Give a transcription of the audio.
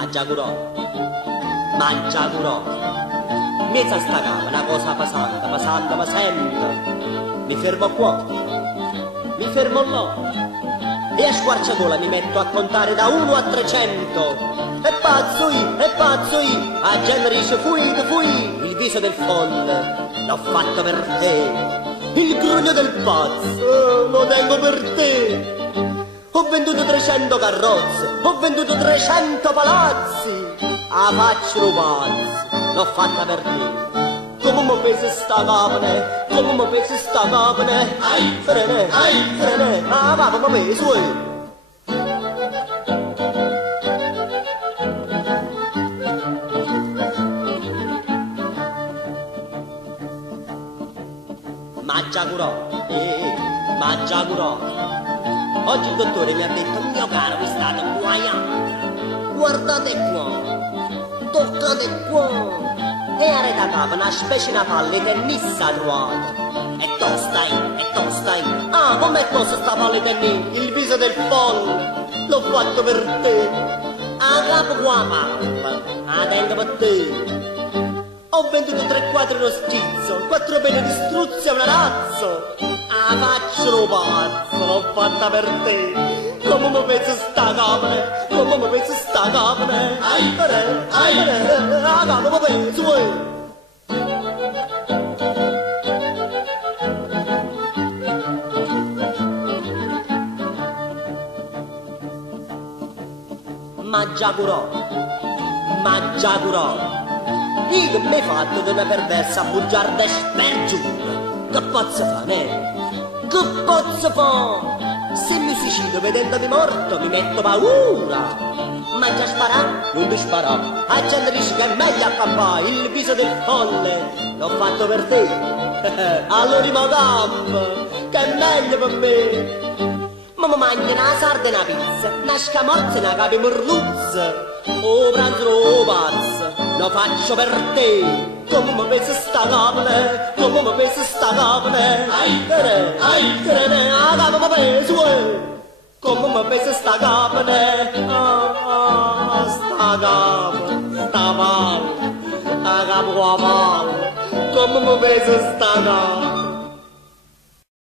mangia curò, mezza sta capa, una cosa pesante, pesante, pesante, mi fermo qua, mi fermo là, e a squarciagola mi metto a contare da 1 a 300, e pazzo io, a gente dice fui, il viso del folle, l'ho fatto per te, il grugno del pazzo, lo tengo per te. Ho venduto 300 carrozze, ho venduto 300 palazzi, a faccio pazzo, l'ho fatta per te. Come mi pesa sta capne, come mi pesa sta capne, frene, ah papà mi peso, mangia curò. Oggi il dottore mi ha detto, mio caro, vi state guaiando. Guardate qua, toccate qua. E a reta capa una specie di palla di tennis ha trovato. E tostai. Ah, com'è tosta sta palla di tennis? Il viso del folle, l'ho fatto per te. A capo qua palla, la tengo per te. Ho venduto 3 quadri uno schizzo, 4 pene di struzzi e un arazzo. Ah, faccio lo pazzo, l'ho fatta per te. Come mi pensi sta capne, come mi pensi sta capne. Ah, capo mi penso, mangia curò. Io che mi hai fatto di una perversa bugiarda spergiura. Che posso fare? Che posso fare? Se mi suicido vedendomi morto mi metto paura. Ma già spara? Non mi spara. La gente dice che è meglio accampare il viso del folle. L'ho fatto per te. All'ultimo campo, che è meglio per me. Ma mi mangio una sarda e una pizza, una scamorza e una capi merluzza. Oh, pranzo lo pazzo, lo faccio per te. Come mi pensi sta capne, come mi pensi sta capne. Ah, capo mi penso, come mi pensi sta capne. Ah, sta capo, sta palla, a capo qua palla. Come mi pensi sta capne.